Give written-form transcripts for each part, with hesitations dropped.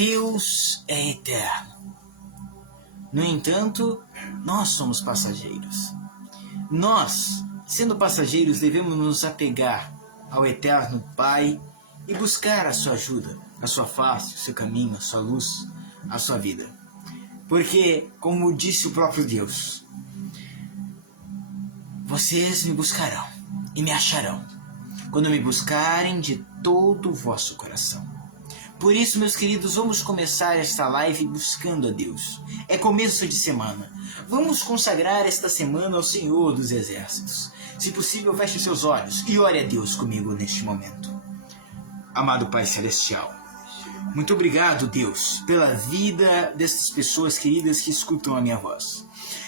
Deus é eterno. No entanto, nós somos passageiros. Nós, sendo passageiros, devemos nos apegar ao eterno Pai e buscar a sua ajuda, a sua face, o seu caminho, a sua luz, a sua vida. Porque, como disse o próprio Deus, vocês me buscarão e me acharão, quando me buscarem de todo o vosso coração. Por isso, meus queridos, vamos começar esta live buscando a Deus. É começo de semana. Vamos consagrar esta semana ao Senhor dos Exércitos. Se possível, feche seus olhos e ore a Deus comigo neste momento. Amado Pai Celestial, muito obrigado, Deus, pela vida destas pessoas queridas que escutam a minha voz.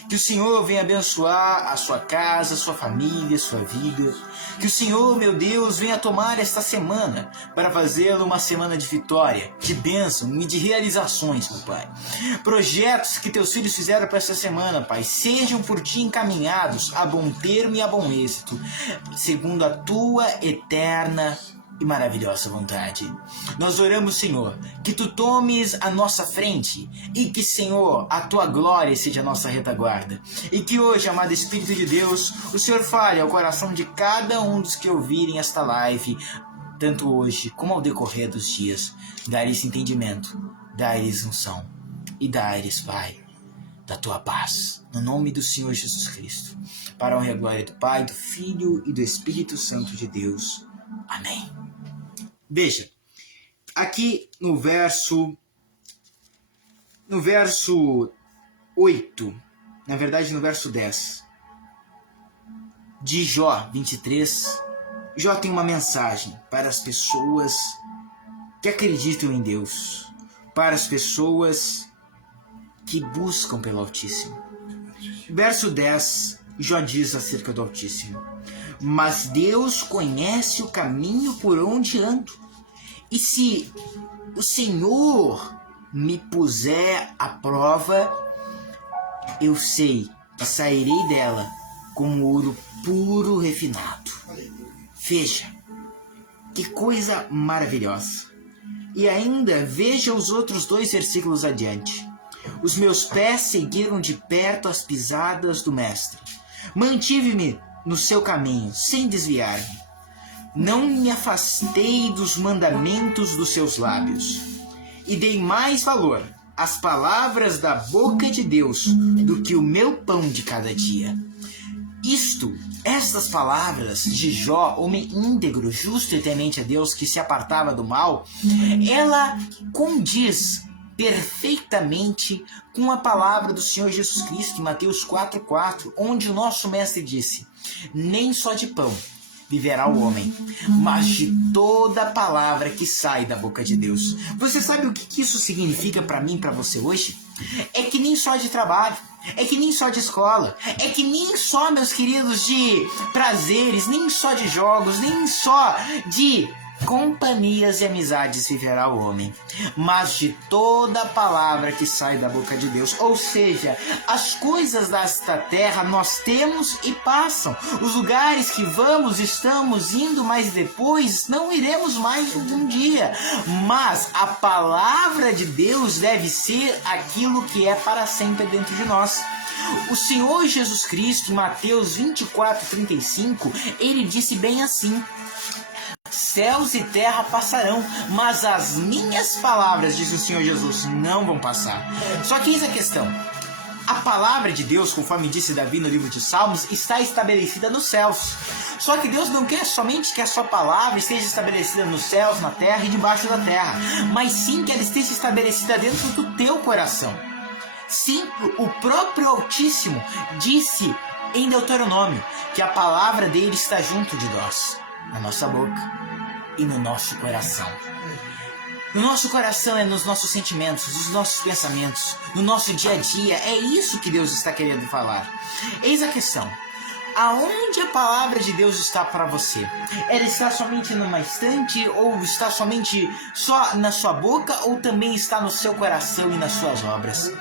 Que o Senhor venha abençoar a sua casa, a sua família, a sua vida. Que o Senhor, meu Deus, venha tomar esta semana para fazê-la uma semana de vitória, de bênção e de realizações, meu Pai. Projetos que teus filhos fizeram para esta semana, Pai, sejam por ti encaminhados a bom termo e a bom êxito, segundo a tua eterna e maravilhosa vontade. Nós oramos, Senhor, que tu tomes a nossa frente e que, Senhor, a tua glória seja a nossa retaguarda. E que hoje, amado Espírito de Deus, o Senhor fale ao coração de cada um dos que ouvirem esta live, tanto hoje como ao decorrer dos dias. Dá-lhes entendimento, dá-lhes unção e dá-lhes, Pai, da tua paz. No nome do Senhor Jesus Cristo. Para a honra e a glória do Pai, do Filho e do Espírito Santo de Deus. Amém. Veja, aqui no verso 8, na verdade no verso 10, de Jó 23, Jó tem uma mensagem para as pessoas que acreditam em Deus, para as pessoas que buscam pelo Altíssimo. Verso 10, Jó diz acerca do Altíssimo: mas Deus conhece o caminho por onde ando. E se o Senhor me puser à prova, eu sei que sairei dela como ouro puro refinado. Veja, que coisa maravilhosa. E ainda veja os outros 2 versículos adiante. Os meus pés seguiram de perto as pisadas do Mestre. Mantive-me no seu caminho, sem desviar-me. Não me afastei dos mandamentos dos seus lábios, e dei mais valor às palavras da boca de Deus do que o meu pão de cada dia. Estas palavras de Jó, homem íntegro, justo e temente a Deus, que se apartava do mal, ela condiz perfeitamente com a palavra do Senhor Jesus Cristo em Mateus 4,4, onde o nosso mestre disse: nem só de pão viverá o homem, mas de toda palavra que sai da boca de Deus. Você sabe o que isso significa para mim e para você hoje? É que nem só de trabalho, é que nem só de escola, é que nem só, meus queridos, de prazeres, nem só de jogos, nem só de companhias e amizades viverá o homem, mas de toda palavra que sai da boca de Deus. Ou seja, as coisas desta terra nós temos e passam. Os lugares que vamos, estamos indo, mas depois não iremos mais um dia. Mas a palavra de Deus deve ser aquilo que é para sempre dentro de nós. O Senhor Jesus Cristo, em Mateus 24:35, ele disse bem assim: céus e terra passarão, mas as minhas palavras, diz o Senhor Jesus, não vão passar. Só que eis a questão. A palavra de Deus, conforme disse Davi no livro de Salmos, está estabelecida nos céus. Só que Deus não quer somente que a sua palavra esteja estabelecida nos céus, na terra e debaixo da terra, mas sim que ela esteja estabelecida dentro do teu coração. Sim, o próprio Altíssimo disse em Deuteronômio que a palavra dele está junto de nós, na nossa boca e no nosso coração. No nosso coração é nos nossos sentimentos, nos nossos pensamentos, no nosso dia a dia. É isso que Deus está querendo falar. Eis a questão: aonde a palavra de Deus está para você? Ela está somente numa estante, ou está somente só na sua boca, ou também está no seu coração e nas suas obras?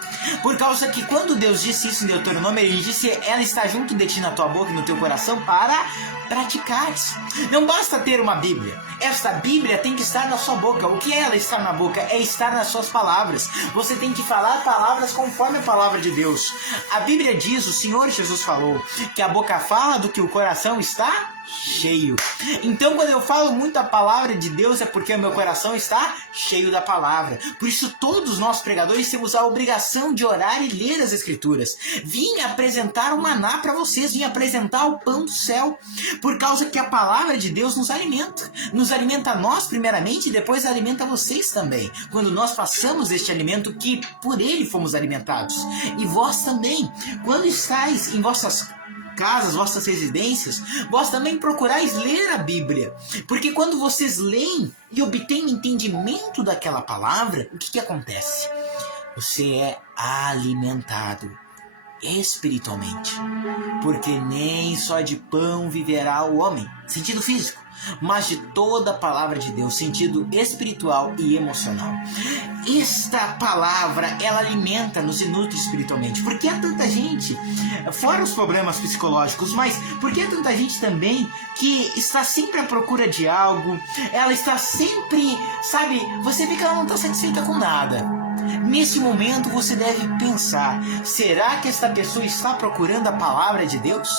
Por causa que quando Deus disse isso em Deuteronômio, ele disse: ela está junto de ti na tua boca e no teu coração para praticares. Não basta ter uma Bíblia. Esta Bíblia tem que estar na sua boca. O que é ela estar na boca? É estar nas suas palavras. Você tem que falar palavras conforme a palavra de Deus. A Bíblia diz, o Senhor Jesus falou, que a boca fala do que o coração está cheio. Então, quando eu falo muito a palavra de Deus, é porque o meu coração está cheio da palavra. Por isso, todos nós pregadores temos a obrigação de orar e ler as Escrituras. Vim apresentar o maná para vocês, vim apresentar o pão do céu, por causa que a palavra de Deus nos alimenta. Nos alimenta a nós primeiramente e depois alimenta vocês também. Quando nós passamos este alimento que por ele fomos alimentados. E vós também, quando estáis em vossas casas, vossas residências, vós também procurais ler a Bíblia. Porque quando vocês leem e obtêm o entendimento daquela palavra, o que acontece? Você é alimentado espiritualmente. Porque nem só de pão viverá o homem, sentido físico, mas de toda a palavra de Deus, sentido espiritual e emocional. Esta palavra, ela alimenta-nos e nutre espiritualmente. Por que há tanta gente, fora os problemas psicológicos, mas por que há tanta gente também que está sempre à procura de algo? Ela está sempre, sabe, você vê que ela não está satisfeita com nada. Nesse momento você deve pensar: será que esta pessoa está procurando a palavra de Deus?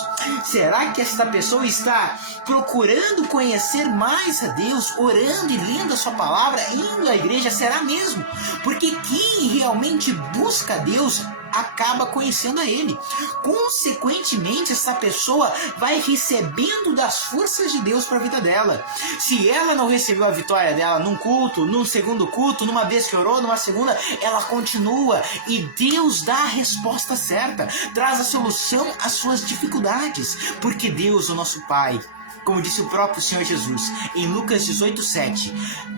Será que esta pessoa está procurando conhecer mais a Deus, orando e lendo a sua palavra, indo à igreja? Será mesmo? Porque quem realmente busca a Deus acaba conhecendo a Ele. Consequentemente, essa pessoa vai recebendo das forças de Deus para a vida dela. Se ela não recebeu a vitória dela num culto, num segundo culto, numa vez que orou, numa segunda, ela continua e Deus dá a resposta certa, traz a solução às suas dificuldades, porque Deus, o nosso Pai, como disse o próprio Senhor Jesus em Lucas 18:7,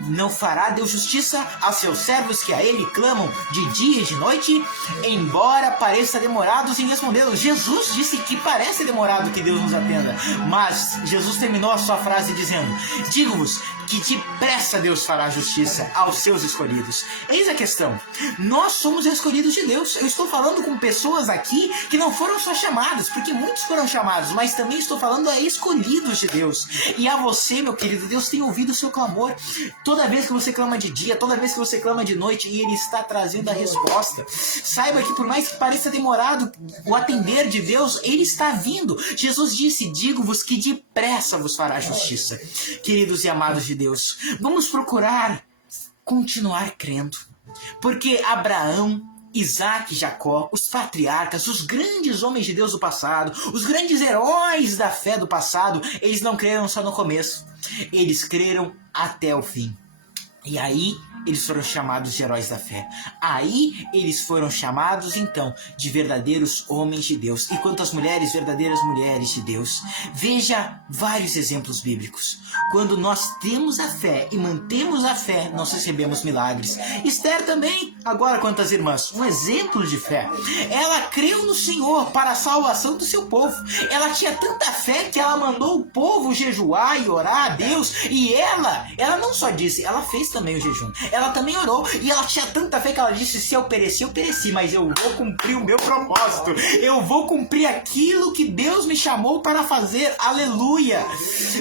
não fará Deus justiça aos seus servos que a Ele clamam de dia e de noite, embora pareça demorado em respondê-los. Jesus disse que parece demorado que Deus nos atenda, mas Jesus terminou a sua frase dizendo: digo-vos que depressa Deus fará justiça aos seus escolhidos. Eis a questão: nós somos escolhidos de Deus. Eu estou falando com pessoas aqui que não foram só chamadas, porque muitos foram chamados, mas também estou falando a escolhidos de Deus. E a você, meu querido, Deus tem ouvido o seu clamor. Toda vez que você clama de dia, toda vez que você clama de noite, e Ele está trazendo a resposta. Saiba que por mais que pareça demorado o atender de Deus, Ele está vindo. Jesus disse: digo-vos que depressa vos fará justiça. Queridos e amados de Deus, vamos procurar continuar crendo, porque Abraão, Isaac e Jacó, os patriarcas, os grandes homens de Deus do passado, os grandes heróis da fé do passado, eles não creram só no começo, eles creram até o fim. E aí eles foram chamados de heróis da fé. Aí eles foram chamados, então, de verdadeiros homens de Deus. E quanto às mulheres, verdadeiras mulheres de Deus. Veja vários exemplos bíblicos. Quando nós temos a fé e mantemos a fé, nós recebemos milagres. Esther também, agora quanto às irmãs, um exemplo de fé. Ela creu no Senhor para a salvação do seu povo. Ela tinha tanta fé que ela mandou o povo jejuar e orar a Deus. E ela não só disse, ela fez também o jejum. Ela também orou e ela tinha tanta fé que ela disse: se eu pereci, eu pereci, mas eu vou cumprir o meu propósito. Eu vou cumprir aquilo que Deus me chamou para fazer. Aleluia!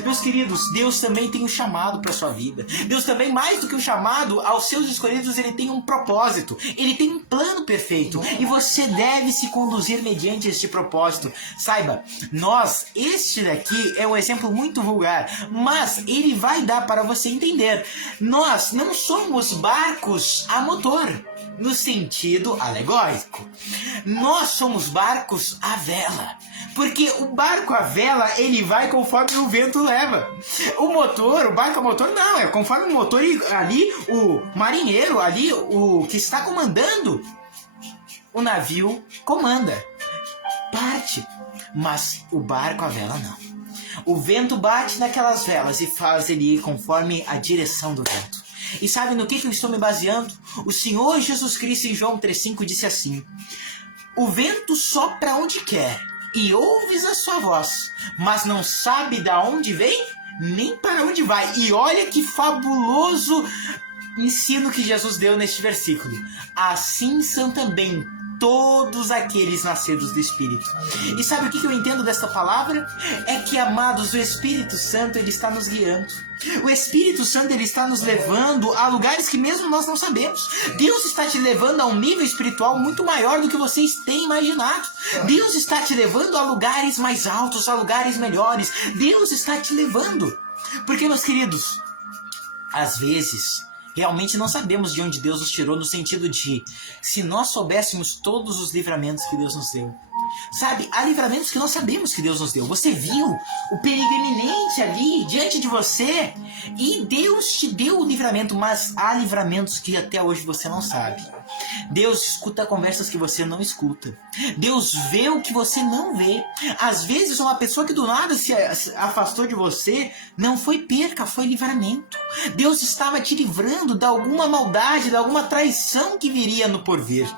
Meus queridos, Deus também tem um chamado para a sua vida. Deus também, mais do que um chamado, aos seus escolhidos, Ele tem um propósito. Ele tem um plano perfeito. E você deve se conduzir mediante este propósito. Saiba, este daqui é um exemplo muito vulgar, mas ele vai dar para você entender. Nós não somos barcos a motor, no sentido alegórico. Nós somos barcos à vela, porque o barco à vela, ele vai conforme o vento leva. O barco a motor não, é conforme o motor ali, o marinheiro ali, o que está comandando o navio comanda. Parte, mas o barco à vela não. O vento bate naquelas velas e faz ele ir conforme a direção do vento. E sabe no que eu estou me baseando? O Senhor Jesus Cristo em João 3,5 disse assim: o vento sopra onde quer e ouves a sua voz, mas não sabe de onde vem nem para onde vai. E olha que fabuloso ensino que Jesus deu neste versículo. Assim são também todos aqueles nascidos do Espírito. E sabe o que eu entendo desta palavra? É que, amados, o Espírito Santo, ele está nos guiando. O Espírito Santo, ele está nos levando a lugares que mesmo nós não sabemos. Deus está te levando a um nível espiritual muito maior do que vocês têm imaginado. Deus está te levando a lugares mais altos, a lugares melhores. Deus está te levando. Porque, meus queridos, às vezes realmente não sabemos de onde Deus nos tirou, no sentido de, se nós soubéssemos todos os livramentos que Deus nos deu. Sabe, há livramentos que nós sabemos que Deus nos deu. Você viu o perigo iminente ali diante de você e Deus te deu o livramento, mas há livramentos que até hoje você não sabe. Deus escuta conversas que você não escuta. Deus vê o que você não vê. Às vezes uma pessoa que do nada se afastou de você não foi perca, foi livramento. Deus estava te livrando de alguma maldade, de alguma traição que viria no porvir.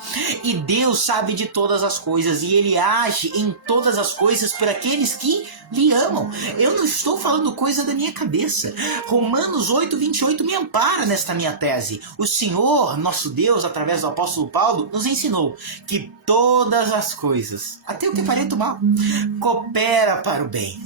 E Deus sabe de todas as coisas e Ele age em todas as coisas por aqueles que lhe amam. Eu não estou falando coisa da minha cabeça. Romanos 8:28 me ampara nesta minha tese. O Senhor, nosso Deus, através do apóstolo Paulo, nos ensinou que todas as coisas, até o que parece mal, coopera para o bem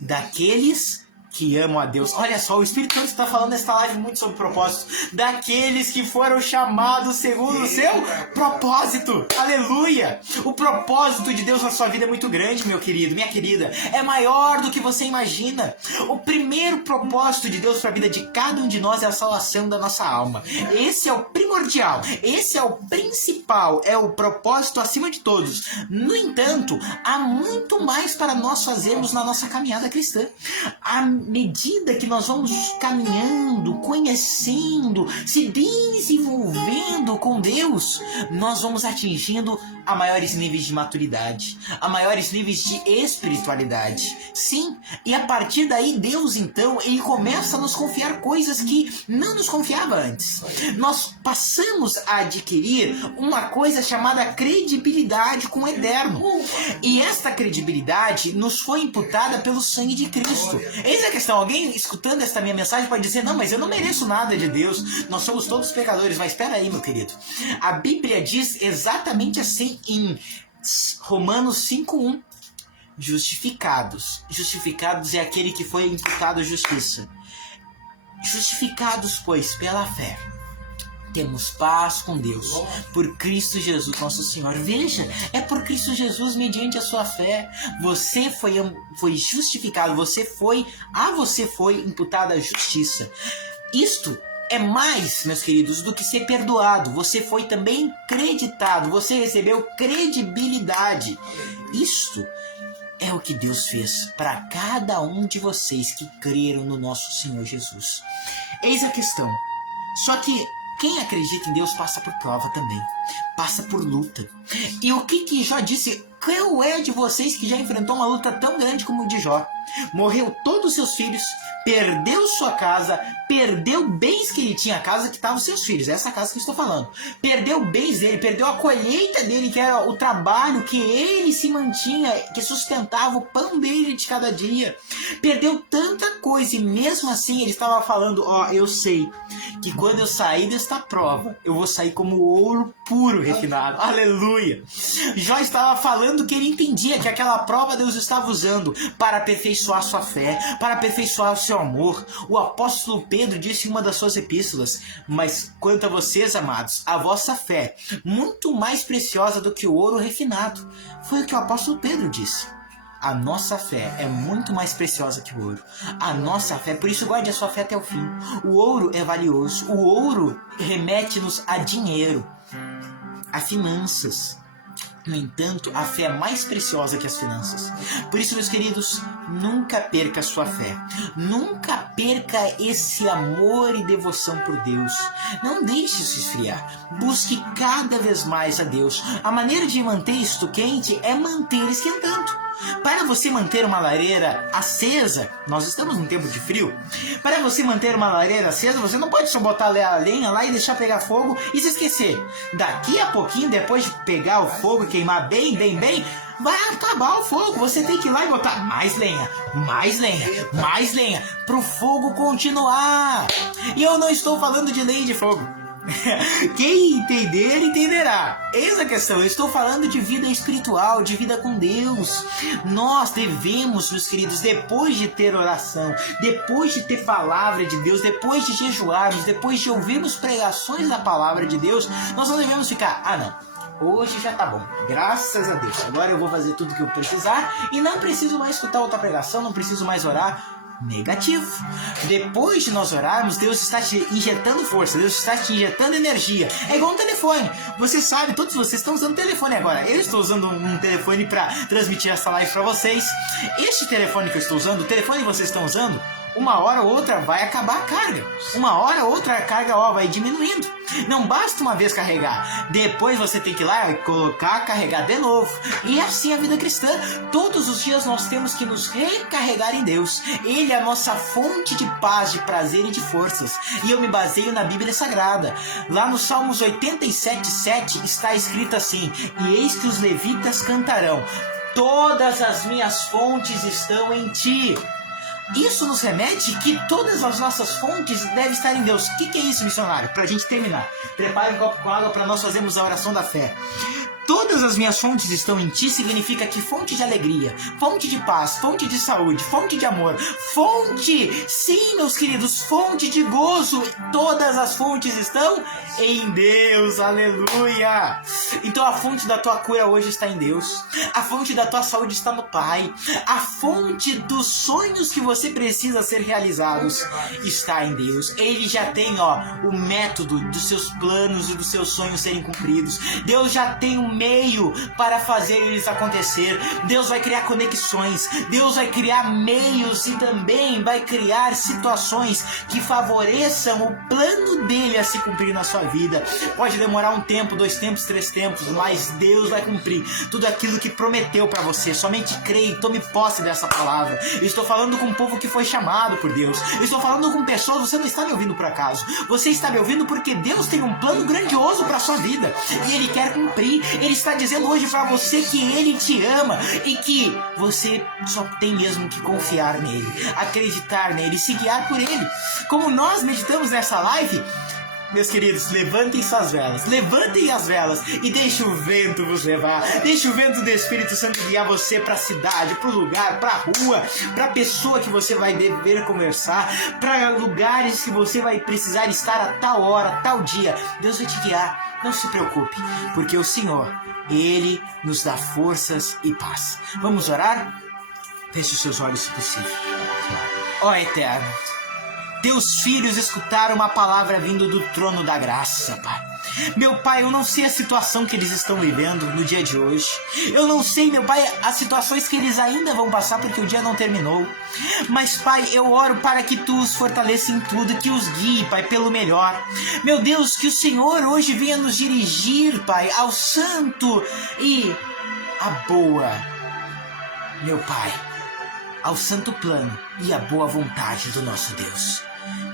daqueles que amam a Deus. Olha só, o Espírito Santo está falando nesta live muito sobre propósito. Daqueles que foram chamados segundo o seu propósito. Aleluia! O propósito de Deus na sua vida é muito grande, meu querido, minha querida. É maior do que você imagina. O primeiro propósito de Deus para a vida de cada um de nós é a salvação da nossa alma. Esse é o primordial. Esse é o principal. É o propósito acima de todos. No entanto, há muito mais para nós fazermos na nossa caminhada cristã. À medida que nós vamos caminhando, conhecendo, se desenvolvendo com Deus, nós vamos atingindo a maiores níveis de maturidade, a maiores níveis de espiritualidade. Sim, e a partir daí Deus então, Ele começa a nos confiar coisas que não nos confiava antes. Nós passamos a adquirir uma coisa chamada credibilidade com o Eterno. E esta credibilidade nos foi imputada pelo sangue de Cristo. Eis a questão, alguém escutando esta minha mensagem pode dizer, não, mas eu não mereço nada de Deus, nós somos todos pecadores. Mas espera aí, meu querido, a Bíblia diz exatamente assim em Romanos 5:1, justificados é aquele que foi imputado à justiça. Justificados, pois, pela fé, temos paz com Deus, por Cristo Jesus, nosso Senhor. Veja, é por Cristo Jesus, mediante a sua fé. Você foi justificado, você foi imputada a justiça. Isto é mais, meus queridos, do que ser perdoado. Você foi também creditado, você recebeu credibilidade. Isto é o que Deus fez para cada um de vocês que creram no nosso Senhor Jesus. Eis a questão. Só que quem acredita em Deus passa por prova também, passa por luta. E o que Jó disse? Qual é de vocês que já enfrentou uma luta tão grande como o de Jó? Morreu todos os seus filhos, perdeu sua casa, perdeu bens que ele tinha, a casa que estavam os seus filhos, essa casa que eu estou falando. Perdeu bens dele, perdeu a colheita dele, que era o trabalho que ele se mantinha, que sustentava o pão dele de cada dia. Perdeu tanta coisa e mesmo assim ele estava falando, eu sei que quando eu sair desta prova, eu vou sair como ouro puro refinado. Aleluia! Jó estava falando que ele entendia que aquela prova Deus estava usando para aperfeiçoar sua fé, para aperfeiçoar o seu amor. O apóstolo Pedro disse em uma das suas epístolas, mas quanto a vocês, amados, a vossa fé, muito mais preciosa do que o ouro refinado. Foi o que o apóstolo Pedro disse. A nossa fé é muito mais preciosa que o ouro. A nossa fé, por isso guarde a sua fé até o fim. O ouro é valioso. O ouro remete-nos a dinheiro, a finanças. No entanto, a fé é mais preciosa que as finanças. Por isso, meus queridos, nunca perca a sua fé. Nunca perca esse amor e devoção por Deus. Não deixe se esfriar. Busque cada vez mais a Deus. A maneira de manter isto quente é manter esquentando. Para você manter uma lareira acesa, nós estamos num tempo de frio, para você manter uma lareira acesa, você não pode só botar a lenha lá e deixar pegar fogo e se esquecer. Daqui a pouquinho, depois de pegar o fogo e queimar bem, vai acabar o fogo. Você tem que ir lá e botar mais lenha, para o fogo continuar. E eu não estou falando de lenha de fogo. Quem entender, entenderá. Eis a questão, eu estou falando de vida espiritual, de vida com Deus. Nós devemos, meus queridos, depois de ter oração, depois de ter palavra de Deus, depois de jejuarmos, depois de ouvirmos pregações da palavra de Deus, nós não devemos ficar, hoje já tá bom, graças a Deus, agora eu vou fazer tudo que eu precisar e não preciso mais escutar outra pregação, não preciso mais orar. Negativo. Depois de nós orarmos, Deus está te injetando força, Deus está te injetando energia. É igual um telefone. Você sabe, todos vocês estão usando telefone agora. Eu estou usando um telefone para transmitir essa live para vocês. Este telefone que eu estou usando, o telefone que vocês estão usando, uma hora ou outra vai acabar a carga. Uma hora ou outra a carga vai diminuindo. Não basta uma vez carregar. Depois você tem que ir lá e colocar, carregar de novo. E assim a vida cristã. Todos os dias nós temos que nos recarregar em Deus. Ele é a nossa fonte de paz, de prazer e de forças. E eu me baseio na Bíblia Sagrada. Lá no Salmos 87:7 está escrito assim: e eis que os levitas cantarão: todas as minhas fontes estão em ti. Isso nos remete que todas as nossas fontes devem estar em Deus. O que é isso, missionário? Para a gente terminar, prepare um copo com água para nós fazermos a oração da fé. Todas as minhas fontes estão em ti significa que fonte de alegria, fonte de paz, fonte de saúde, fonte de amor, fonte, sim, meus queridos, fonte de gozo. Todas as fontes estão em Deus, aleluia. Então a fonte da tua cura hoje está em Deus, a fonte da tua saúde está no Pai, a fonte dos sonhos que você precisa ser realizados está em Deus. Ele já tem o método dos seus planos e dos seus sonhos serem cumpridos. Deus já tem um meio para fazer eles acontecer. Deus vai criar conexões, Deus vai criar meios e também vai criar situações que favoreçam o plano dele a se cumprir na sua vida. Pode demorar um tempo, 2 tempos, 3 tempos, mas Deus vai cumprir tudo aquilo que prometeu para você. Somente creia e tome posse dessa palavra. Eu estou falando com um povo que foi chamado por Deus. Eu estou falando com pessoas, você não está me ouvindo por acaso. Você está me ouvindo porque Deus tem um plano grandioso para a sua vida e Ele quer cumprir. Ele está dizendo hoje para você que Ele te ama e que você só tem mesmo que confiar nele, acreditar nele, se guiar por Ele. Como nós meditamos nessa live, meus queridos, levantem suas velas, levantem as velas e deixe o vento vos levar. Deixe o vento do Espírito Santo guiar você para a cidade, para o lugar, para a rua, para a pessoa que você vai dever conversar, para lugares que você vai precisar estar a tal hora, tal dia. Deus vai te guiar. Não se preocupe, porque o Senhor, Ele nos dá forças e paz. Vamos orar? Feche os seus olhos se possível. Ó Eterno, Teus filhos escutaram uma palavra vindo do trono da graça, Pai. Meu Pai, eu não sei a situação que eles estão vivendo no dia de hoje. Eu não sei, meu Pai, as situações que eles ainda vão passar porque o dia não terminou. Mas, Pai, eu oro para que Tu os fortaleça em tudo, que os guie, Pai, pelo melhor. Meu Deus, que o Senhor hoje venha nos dirigir, Pai, ao santo e à boa, meu Pai, ao santo plano e à boa vontade do nosso Deus.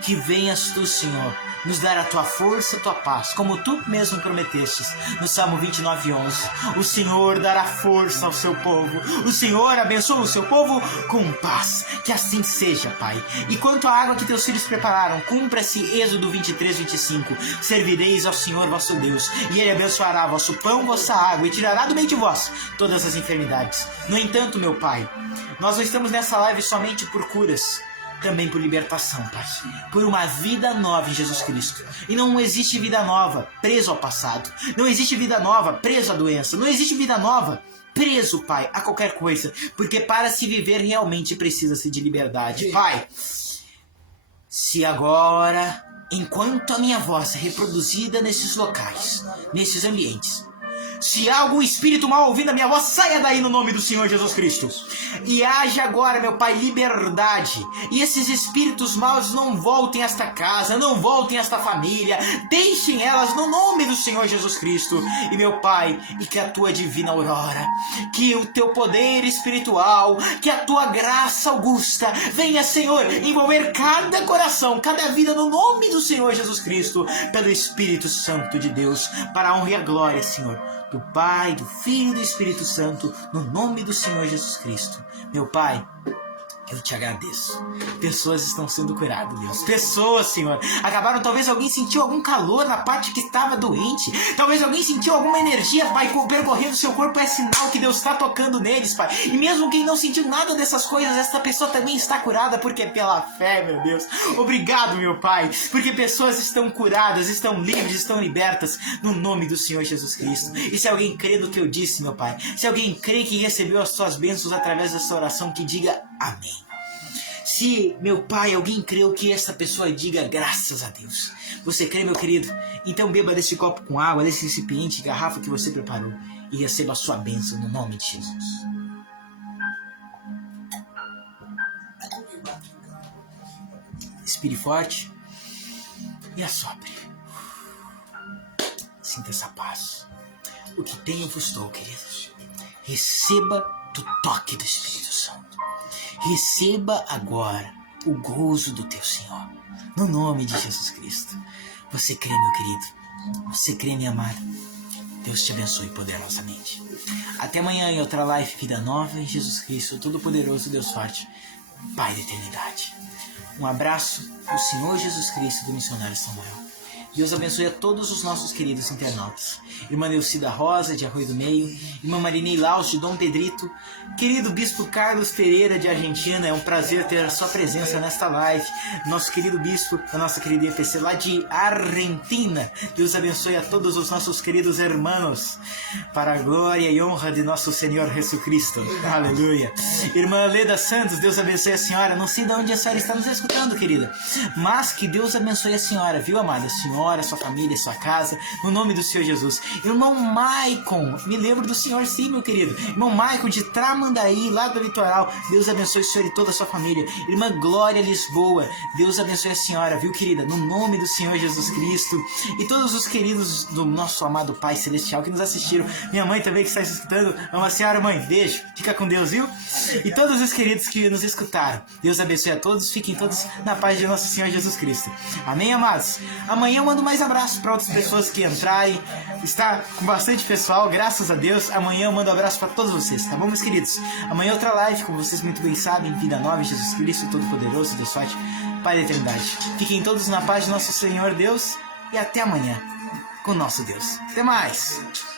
Que venhas Tu, Senhor, nos dar a Tua força, a Tua paz, como Tu mesmo prometestes no Salmo 29:11. O Senhor dará força ao seu povo. O Senhor abençoa o seu povo com paz. Que assim seja, Pai. E quanto à água que Teus filhos prepararam, cumpra-se Êxodo 23:25. Servireis ao Senhor vosso Deus, e Ele abençoará vosso pão, vossa água, e tirará do meio de vós todas as enfermidades. No entanto, meu Pai, nós não estamos nessa live somente por curas, também por libertação, Pai, por uma vida nova em Jesus Cristo. E não existe vida nova preso ao passado, não existe vida nova preso à doença, não existe vida nova preso, Pai, a qualquer coisa, porque para se viver realmente precisa-se de liberdade. Pai, se agora, enquanto a minha voz é reproduzida nesses locais, nesses ambientes, se há algum espírito mal ouvindo a minha voz, saia daí no nome do Senhor Jesus Cristo. E haja agora, meu Pai, liberdade. E esses espíritos maus não voltem a esta casa, não voltem a esta família. Deixem elas no nome do Senhor Jesus Cristo. E, meu Pai, e que a Tua divina aurora, que o Teu poder espiritual, que a Tua graça augusta venha, Senhor, envolver cada coração, cada vida no nome do Senhor Jesus Cristo, pelo Espírito Santo de Deus, para a honra e a glória, Senhor, do Pai, do Filho e do Espírito Santo, no nome do Senhor Jesus Cristo. Meu Pai, Eu te agradeço. Pessoas estão sendo curadas, Deus. Pessoas, Senhor. Acabaram, talvez alguém sentiu algum calor na parte que estava doente. Talvez alguém sentiu alguma energia, Pai, percorrendo o seu corpo. É sinal que Deus está tocando neles, Pai. E mesmo quem não sentiu nada dessas coisas, essa pessoa também está curada, porque é pela fé, meu Deus. Obrigado, meu Pai. Porque pessoas estão curadas, estão livres, estão libertas, no nome do Senhor Jesus Cristo. E se alguém crê no que eu disse, meu Pai, se alguém crê que recebeu as suas bênçãos através dessa oração, que diga amém. Se, meu Pai, alguém creu, que essa pessoa diga graças a Deus. Você crê, meu querido? Então beba desse copo com água, desse recipiente, garrafa que você preparou, e receba a sua bênção no nome de Jesus. Respire forte e assopre. Sinta essa paz. O que tenho vos dou, queridos. Receba do toque do Espírito Santo. Receba agora o gozo do teu Senhor, no nome de Jesus Cristo. Você crê, meu querido? Você crê, minha amada? Deus te abençoe poderosamente. Até amanhã em outra live, vida nova em Jesus Cristo, Todo-Poderoso, Deus Forte, Pai da Eternidade. Um abraço do Senhor Jesus Cristo, do missionário Samuel. Deus abençoe a todos os nossos queridos internautas. Irmã Neucida Rosa, de Arroio do Meio. Irmã Marinei Laus, de Dom Pedrito. Querido Bispo Carlos Pereira, de Argentina. É um prazer ter a sua presença nesta live. Nosso querido Bispo, da nossa querida EPC, lá de Argentina. Deus abençoe a todos os nossos queridos irmãos. Para a glória e honra de nosso Senhor Jesus Cristo. Aleluia. Irmã Leda Santos, Deus abençoe a senhora. Não sei de onde a senhora está nos escutando, querida. Mas que Deus abençoe a senhora, viu, amada? Senhora, sua família, sua casa, no nome do Senhor Jesus. Irmão Maicon, me lembro do Senhor sim, meu querido. Irmão Maicon de Tramandaí, lá do litoral. Deus abençoe o senhor e toda a sua família. Irmã Glória Lisboa, Deus abençoe a senhora, viu, querida? No nome do Senhor Jesus Cristo. E todos os queridos do nosso amado Pai Celestial que nos assistiram. Minha mãe também que está escutando. Ama a senhora, mãe. Beijo. Fica com Deus, viu? E todos os queridos que nos escutaram. Deus abençoe a todos. Fiquem todos na paz de nosso Senhor Jesus Cristo. Amém, amados? Amanhã eu mando mais abraços para outras pessoas que entrarem. Está com bastante pessoal, graças a Deus. Amanhã eu mando abraço para todos vocês, tá bom, meus queridos? Amanhã outra live, como vocês muito bem sabem, Vida Nova em Jesus Cristo, Todo-Poderoso, Deus Forte, Pai da Eternidade. Fiquem todos na paz de nosso Senhor Deus e até amanhã com nosso Deus. Até mais!